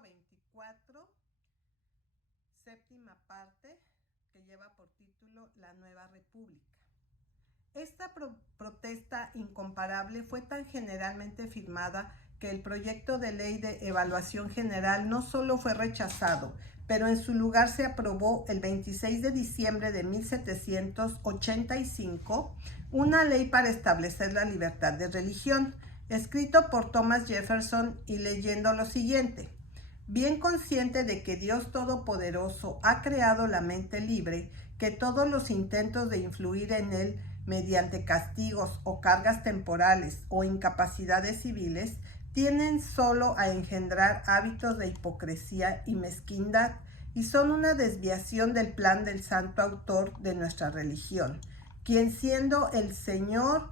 número 24, séptima parte, que lleva por título La Nueva República. Esta protesta incomparable fue tan generalmente firmada que el proyecto de ley de evaluación general no solo fue rechazado, pero en su lugar se aprobó el 26 de diciembre de 1785 una ley para establecer la libertad de religión, escrito por Thomas Jefferson y leyendo lo siguiente: bien consciente de que Dios Todopoderoso ha creado la mente libre, que todos los intentos de influir en él mediante castigos o cargas temporales o incapacidades civiles tienden solo a engendrar hábitos de hipocresía y mezquindad y son una desviación del plan del santo autor de nuestra religión, quien siendo el Señor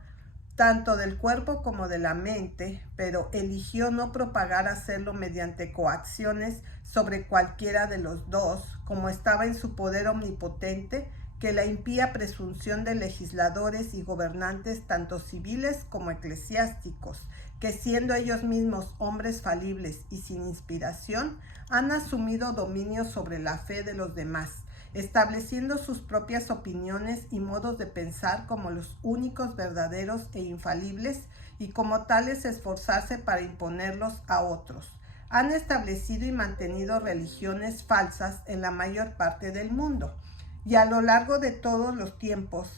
tanto del cuerpo como de la mente, pero eligió no propagar hacerlo mediante coacciones sobre cualquiera de los dos, como estaba en su poder omnipotente, que la impía presunción de legisladores y gobernantes tanto civiles como eclesiásticos, que siendo ellos mismos hombres falibles y sin inspiración, han asumido dominio sobre la fe de los demás, estableciendo sus propias opiniones y modos de pensar como los únicos verdaderos e infalibles y como tales esforzarse para imponerlos a otros. Han establecido y mantenido religiones falsas en la mayor parte del mundo y a lo largo de todos los tiempos,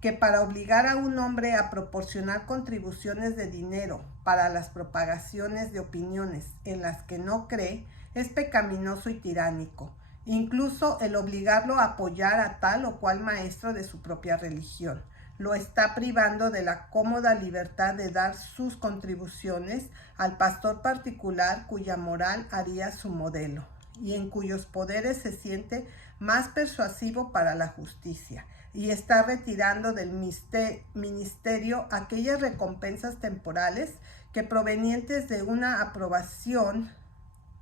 que para obligar a un hombre a proporcionar contribuciones de dinero para las propagaciones de opiniones en las que no cree es pecaminoso y tiránico. Incluso el obligarlo a apoyar a tal o cual maestro de su propia religión lo está privando de la cómoda libertad de dar sus contribuciones al pastor particular cuya moral haría su modelo y en cuyos poderes se siente más persuasivo para la justicia, y está retirando del ministerio aquellas recompensas temporales que provenientes de una aprobación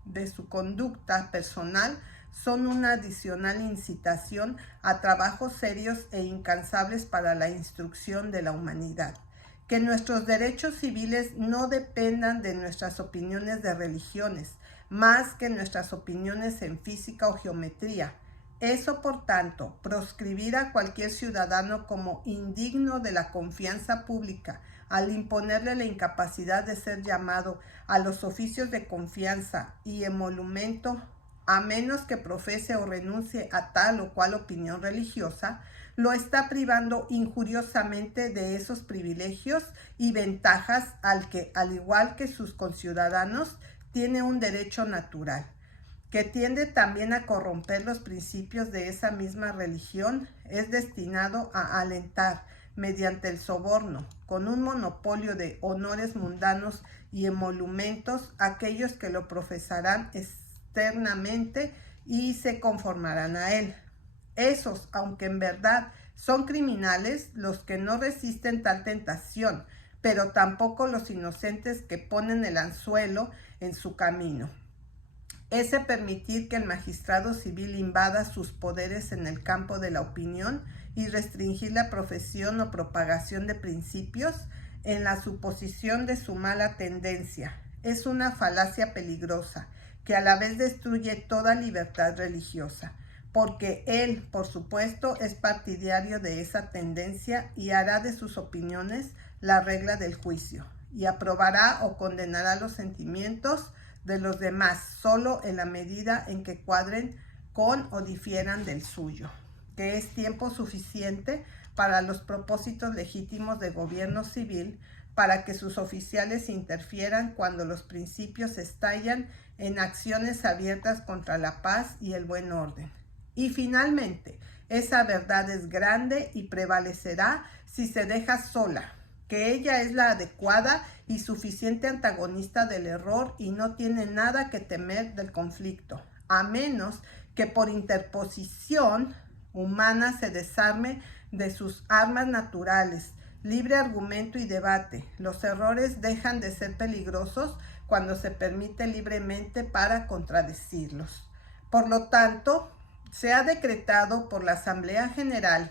de su conducta personal son una adicional incitación a trabajos serios e incansables para la instrucción de la humanidad. Que nuestros derechos civiles no dependan de nuestras opiniones de religiones, más que nuestras opiniones en física o geometría. Eso, por tanto, proscribir a cualquier ciudadano como indigno de la confianza pública, al imponerle la incapacidad de ser llamado a los oficios de confianza y emolumento, a menos que profese o renuncie a tal o cual opinión religiosa, lo está privando injuriosamente de esos privilegios y ventajas al que, al igual que sus conciudadanos, tiene un derecho natural, que tiende también a corromper los principios de esa misma religión, es destinado a alentar, mediante el soborno, con un monopolio de honores mundanos y emolumentos, aquellos que lo profesarán externamente y se conformarán a él. Esos, aunque en verdad son criminales, los que no resisten tal tentación, pero tampoco los inocentes que ponen el anzuelo en su camino. Ese permitir que el magistrado civil invada sus poderes en el campo de la opinión y restringir la profesión o propagación de principios en la suposición de su mala tendencia. Es una falacia peligrosa que a la vez destruye toda libertad religiosa, porque él, por supuesto, es partidario de esa tendencia y hará de sus opiniones la regla del juicio, y aprobará o condenará los sentimientos de los demás solo en la medida en que cuadren con o difieran del suyo, que es tiempo suficiente para los propósitos legítimos de gobierno civil, para que sus oficiales interfieran cuando los principios estallan en acciones abiertas contra la paz y el buen orden. Y finalmente, esa verdad es grande y prevalecerá si se deja sola, que ella es la adecuada y suficiente antagonista del error y no tiene nada que temer del conflicto, a menos que por interposición humana se desarme de sus armas naturales, libre argumento y debate. Los errores dejan de ser peligrosos cuando se permite libremente para contradecirlos. Por lo tanto, se ha decretado por la Asamblea General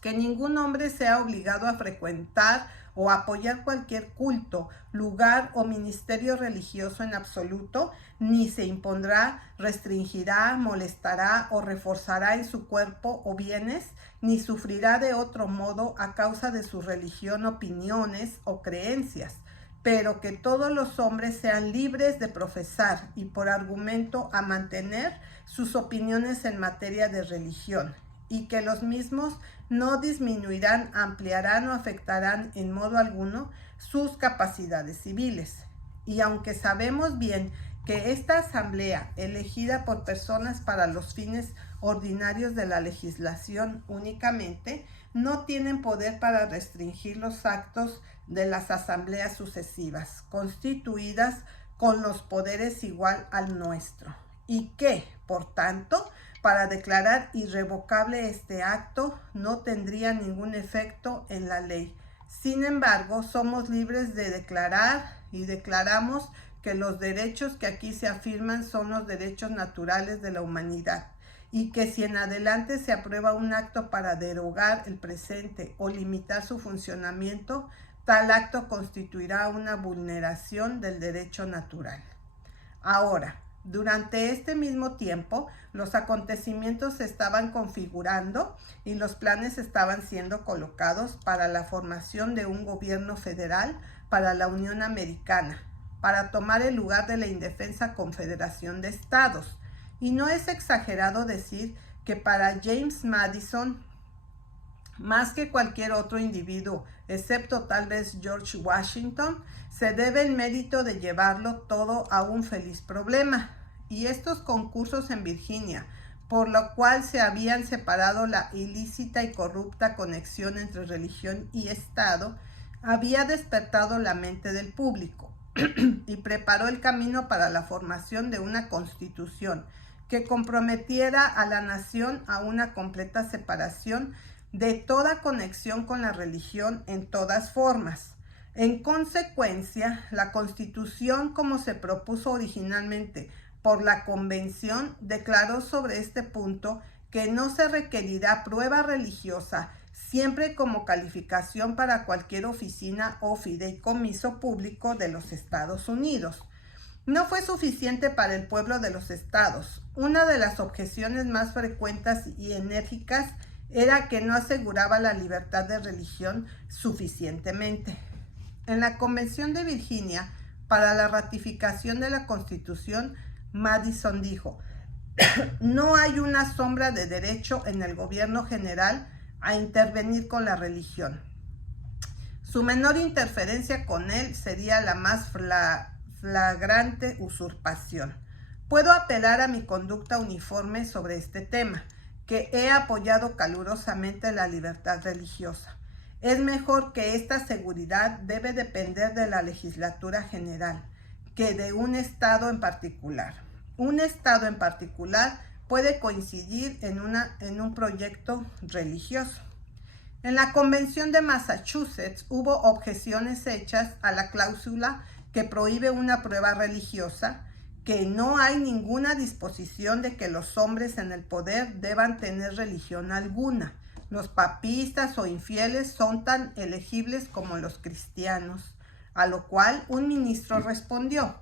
que ningún hombre sea obligado a frecuentar o apoyar cualquier culto, lugar o ministerio religioso en absoluto, ni se impondrá, restringirá, molestará o reforzará en su cuerpo o bienes, ni sufrirá de otro modo a causa de su religión, opiniones o creencias, pero que todos los hombres sean libres de profesar y por argumento a mantener sus opiniones en materia de religión, y que los mismos no disminuirán, ampliarán o afectarán en modo alguno sus capacidades civiles. Y aunque sabemos bien que esta asamblea, elegida por personas para los fines ordinarios de la legislación únicamente, no tienen poder para restringir los actos de las asambleas sucesivas, constituidas con los poderes igual al nuestro, y que, por tanto, para declarar irrevocable este acto no tendría ningún efecto en la ley. Sin embargo, somos libres de declarar y declaramos que los derechos que aquí se afirman son los derechos naturales de la humanidad, y que si en adelante se aprueba un acto para derogar el presente o limitar su funcionamiento, tal acto constituirá una vulneración del derecho natural. Ahora, durante este mismo tiempo, los acontecimientos se estaban configurando y los planes estaban siendo colocados para la formación de un gobierno federal para la Unión Americana, para tomar el lugar de la indefensa Confederación de Estados. Y no es exagerado decir que para James Madison, más que cualquier otro individuo, excepto tal vez George Washington, se debe el mérito de llevarlo todo a un feliz problema. Y estos concursos en Virginia, por lo cual se habían separado la ilícita y corrupta conexión entre religión y Estado, había despertado la mente del público y preparó el camino para la formación de una constitución que comprometiera a la nación a una completa separación de toda conexión con la religión en todas formas. En consecuencia, la Constitución, como se propuso originalmente por la Convención, declaró sobre este punto que no se requerirá prueba religiosa siempre como calificación para cualquier oficina o fideicomiso público de los Estados Unidos. No fue suficiente para el pueblo de los estados. Una de las objeciones más frecuentes y enérgicas era que no aseguraba la libertad de religión suficientemente. En la Convención de Virginia, para la ratificación de la Constitución, Madison dijo: no hay una sombra de derecho en el gobierno general a intervenir con la religión. Su menor interferencia con él sería la más flagrante usurpación. Puedo apelar a mi conducta uniforme sobre este tema, que he apoyado calurosamente la libertad religiosa. Es mejor que esta seguridad debe depender de la legislatura general que de un estado en particular. Un estado en particular puede coincidir en un proyecto religioso. En la Convención de Massachusetts hubo objeciones hechas a la cláusula que prohíbe una prueba religiosa, que no hay ninguna disposición de que los hombres en el poder deban tener religión alguna. Los papistas o infieles son tan elegibles como los cristianos, a lo cual un ministro respondió: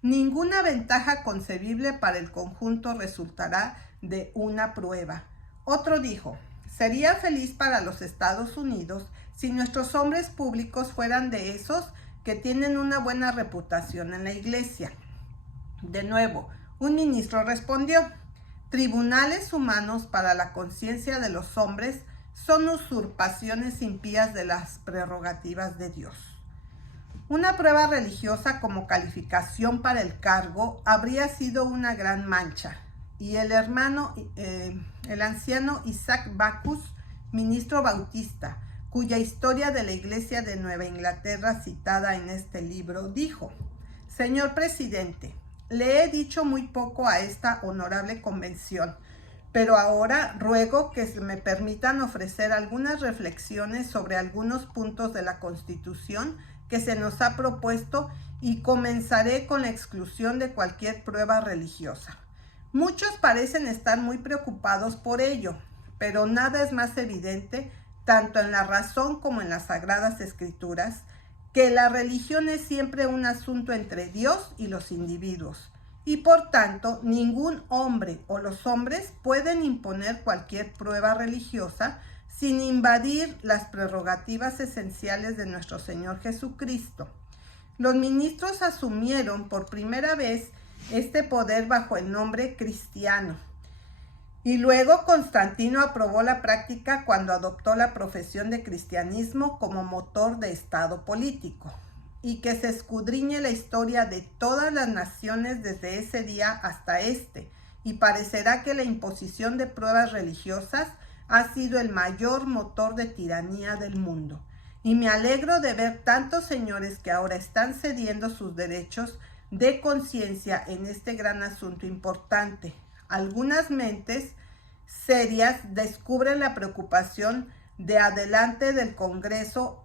ninguna ventaja concebible para el conjunto resultará de una prueba. Otro dijo: sería feliz para los Estados Unidos si nuestros hombres públicos fueran de esos que tienen una buena reputación en la iglesia. De nuevo, un ministro respondió: tribunales humanos para la conciencia de los hombres son usurpaciones impías de las prerrogativas de Dios. Una prueba religiosa como calificación para el cargo habría sido una gran mancha, y el anciano Isaac Backus, ministro bautista, cuya historia de la Iglesia de Nueva Inglaterra citada en este libro, dijo: señor presidente, le he dicho muy poco a esta honorable convención, pero ahora ruego que se me permitan ofrecer algunas reflexiones sobre algunos puntos de la Constitución que se nos ha propuesto, y comenzaré con la exclusión de cualquier prueba religiosa. Muchos parecen estar muy preocupados por ello, pero nada es más evidente tanto en la razón como en las Sagradas Escrituras, que la religión es siempre un asunto entre Dios y los individuos, y por tanto ningún hombre o los hombres pueden imponer cualquier prueba religiosa sin invadir las prerrogativas esenciales de nuestro Señor Jesucristo. Los ministros asumieron por primera vez este poder bajo el nombre cristiano. Y luego Constantino aprobó la práctica cuando adoptó la profesión de cristianismo como motor de Estado político. Y que se escudriñe la historia de todas las naciones desde ese día hasta este, y parecerá que la imposición de pruebas religiosas ha sido el mayor motor de tiranía del mundo. Y me alegro de ver tantos señores que ahora están cediendo sus derechos de conciencia en este gran asunto importante. Algunas mentes serias descubren la preocupación de adelante del Congreso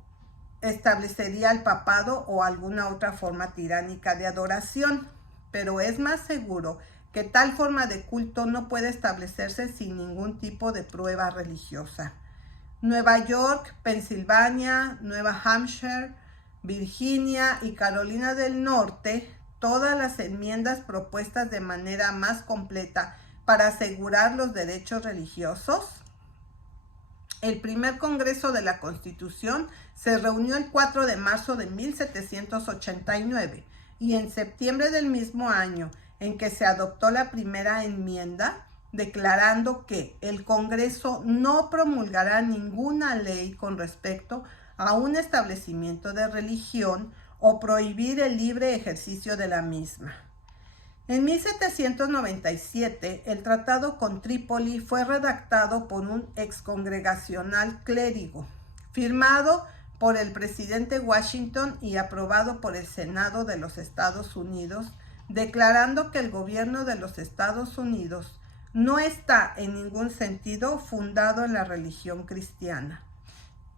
establecería el papado o alguna otra forma tiránica de adoración, pero es más seguro que tal forma de culto no puede establecerse sin ningún tipo de prueba religiosa. Nueva York, Pensilvania, Nueva Hampshire, Virginia y Carolina del Norte, todas las enmiendas propuestas de manera más completa para asegurar los derechos religiosos. El primer Congreso de la Constitución se reunió el 4 de marzo de 1789 y en septiembre del mismo año en que se adoptó la primera enmienda, declarando que el Congreso no promulgará ninguna ley con respecto a un establecimiento de religión o prohibir el libre ejercicio de la misma. En 1797, el tratado con Trípoli fue redactado por un excongregacional clérigo, firmado por el presidente Washington y aprobado por el Senado de los Estados Unidos, declarando que el gobierno de los Estados Unidos no está en ningún sentido fundado en la religión cristiana.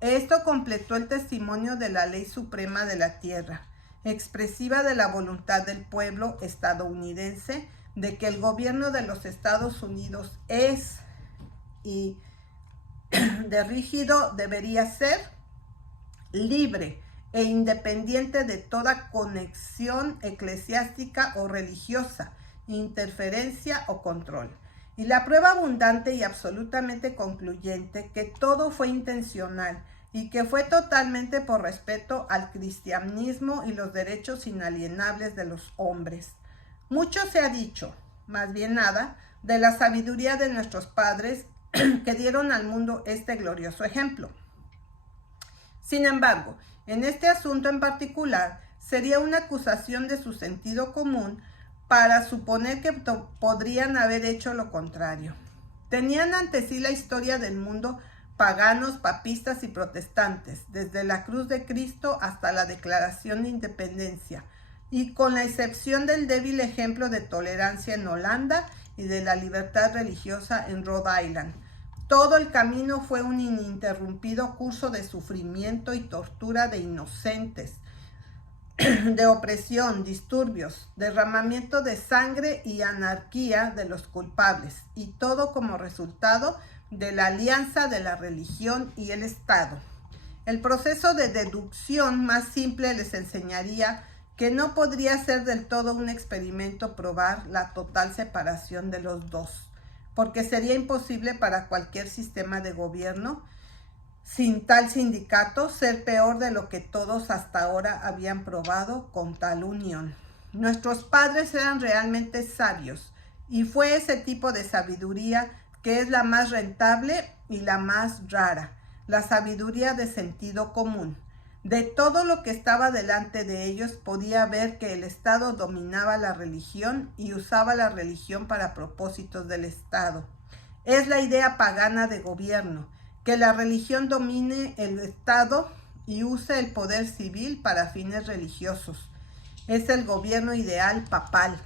Esto completó el testimonio de la ley suprema de la tierra, expresiva de la voluntad del pueblo estadounidense de que el gobierno de los Estados Unidos es y de rígido debería ser libre e independiente de toda conexión eclesiástica o religiosa, interferencia o control. Y la prueba abundante y absolutamente concluyente que todo fue intencional y que fue totalmente por respeto al cristianismo y los derechos inalienables de los hombres. Mucho se ha dicho, más bien nada, de la sabiduría de nuestros padres que dieron al mundo este glorioso ejemplo. Sin embargo, en este asunto en particular, sería una acusación de su sentido común para suponer que podrían haber hecho lo contrario. Tenían ante sí la historia del mundo paganos, papistas y protestantes, desde la cruz de Cristo hasta la Declaración de Independencia, y con la excepción del débil ejemplo de tolerancia en Holanda y de la libertad religiosa en Rhode Island. Todo el camino fue un ininterrumpido curso de sufrimiento y tortura de inocentes, de opresión, disturbios, derramamiento de sangre y anarquía de los culpables, y todo como resultado de la alianza de la religión y el Estado. El proceso de deducción más simple les enseñaría que no podría ser del todo un experimento probar la total separación de los dos, porque sería imposible para cualquier sistema de gobierno sin tal sindicato ser peor de lo que todos hasta ahora habían probado con tal unión. Nuestros padres eran realmente sabios, y fue ese tipo de sabiduría que es la más rentable y la más rara, la sabiduría de sentido común. De todo lo que estaba delante de ellos podía ver que el Estado dominaba la religión y usaba la religión para propósitos del Estado. Es la idea pagana de gobierno, que la religión domine el Estado y use el poder civil para fines religiosos. Es el gobierno ideal papal.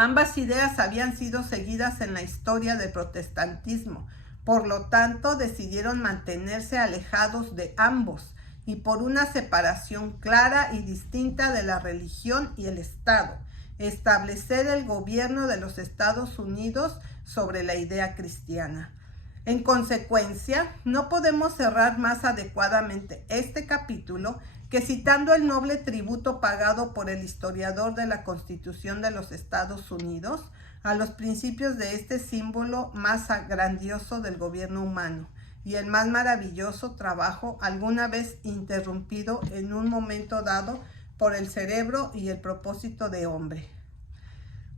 Ambas ideas habían sido seguidas en la historia del protestantismo, por lo tanto decidieron mantenerse alejados de ambos y por una separación clara y distinta de la religión y el Estado, establecer el gobierno de los Estados Unidos sobre la idea cristiana. En consecuencia, no podemos cerrar más adecuadamente este capítulo que citando el noble tributo pagado por el historiador de la Constitución de los Estados Unidos a los principios de este símbolo más grandioso del gobierno humano y el más maravilloso trabajo alguna vez interrumpido en un momento dado por el cerebro y el propósito de hombre.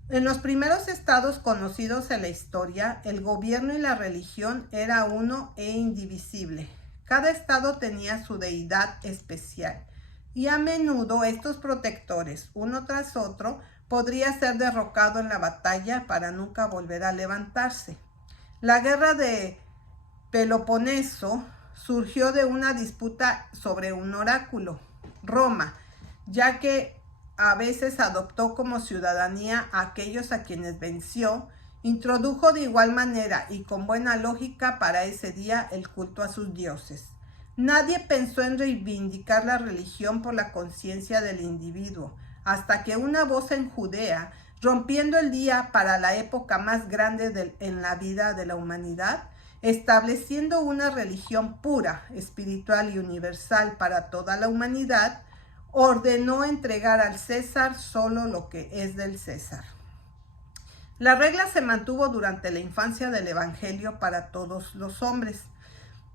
En los primeros estados conocidos en la historia, el gobierno y la religión era uno e indivisible. Cada estado tenía su deidad especial y a menudo estos protectores, uno tras otro, podría ser derrocado en la batalla para nunca volver a levantarse. La guerra de Peloponeso surgió de una disputa sobre un oráculo, Roma, ya que a veces adoptó como ciudadanía a aquellos a quienes venció, introdujo de igual manera y con buena lógica para ese día el culto a sus dioses. Nadie pensó en reivindicar la religión por la conciencia del individuo, hasta que una voz en Judea, rompiendo el día para la época más grande en la vida de la humanidad, estableciendo una religión pura, espiritual y universal para toda la humanidad, ordenó entregar al César solo lo que es del César. La regla se mantuvo durante la infancia del Evangelio para todos los hombres.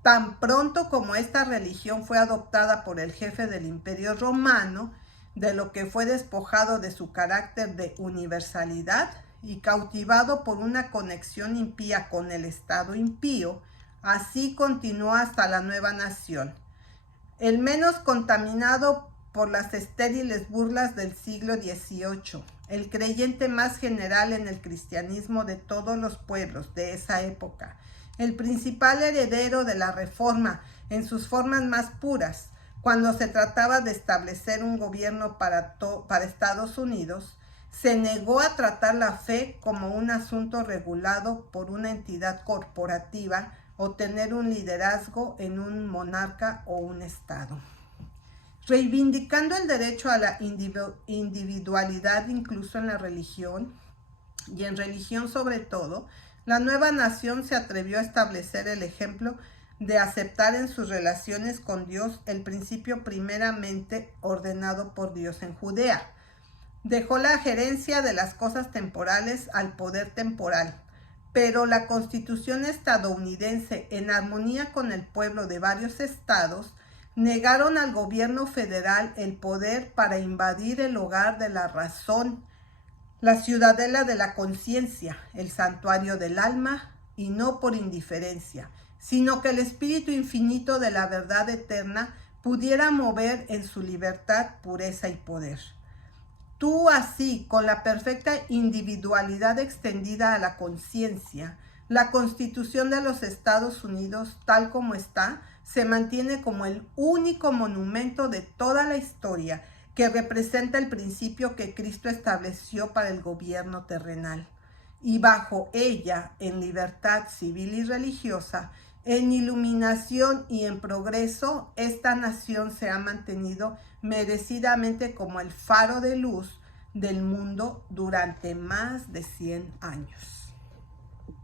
Tan pronto como esta religión fue adoptada por el jefe del Imperio Romano, de lo que fue despojado de su carácter de universalidad y cautivado por una conexión impía con el Estado impío, así continuó hasta la nueva nación. El menos contaminado por las estériles burlas del siglo XVIII, el creyente más general en el cristianismo de todos los pueblos de esa época, el principal heredero de la Reforma en sus formas más puras, cuando se trataba de establecer un gobierno para Estados Unidos, se negó a tratar la fe como un asunto regulado por una entidad corporativa o tener un liderazgo en un monarca o un estado. Reivindicando el derecho a la individualidad incluso en la religión, y en religión sobre todo, la nueva nación se atrevió a establecer el ejemplo de aceptar en sus relaciones con Dios el principio primeramente ordenado por Dios en Judea. Dejó la gerencia de las cosas temporales al poder temporal, pero la Constitución estadounidense, en armonía con el pueblo de varios estados, negaron al gobierno federal el poder para invadir el hogar de la razón, la ciudadela de la conciencia, el santuario del alma, y no por indiferencia, sino que el espíritu infinito de la verdad eterna pudiera mover en su libertad, pureza y poder. Tú así, con la perfecta individualidad extendida a la conciencia, la Constitución de los Estados Unidos, tal como está, se mantiene como el único monumento de toda la historia que representa el principio que Cristo estableció para el gobierno terrenal. Y bajo ella, en libertad civil y religiosa, en iluminación y en progreso, esta nación se ha mantenido merecidamente como el faro de luz del mundo durante más de 100 años.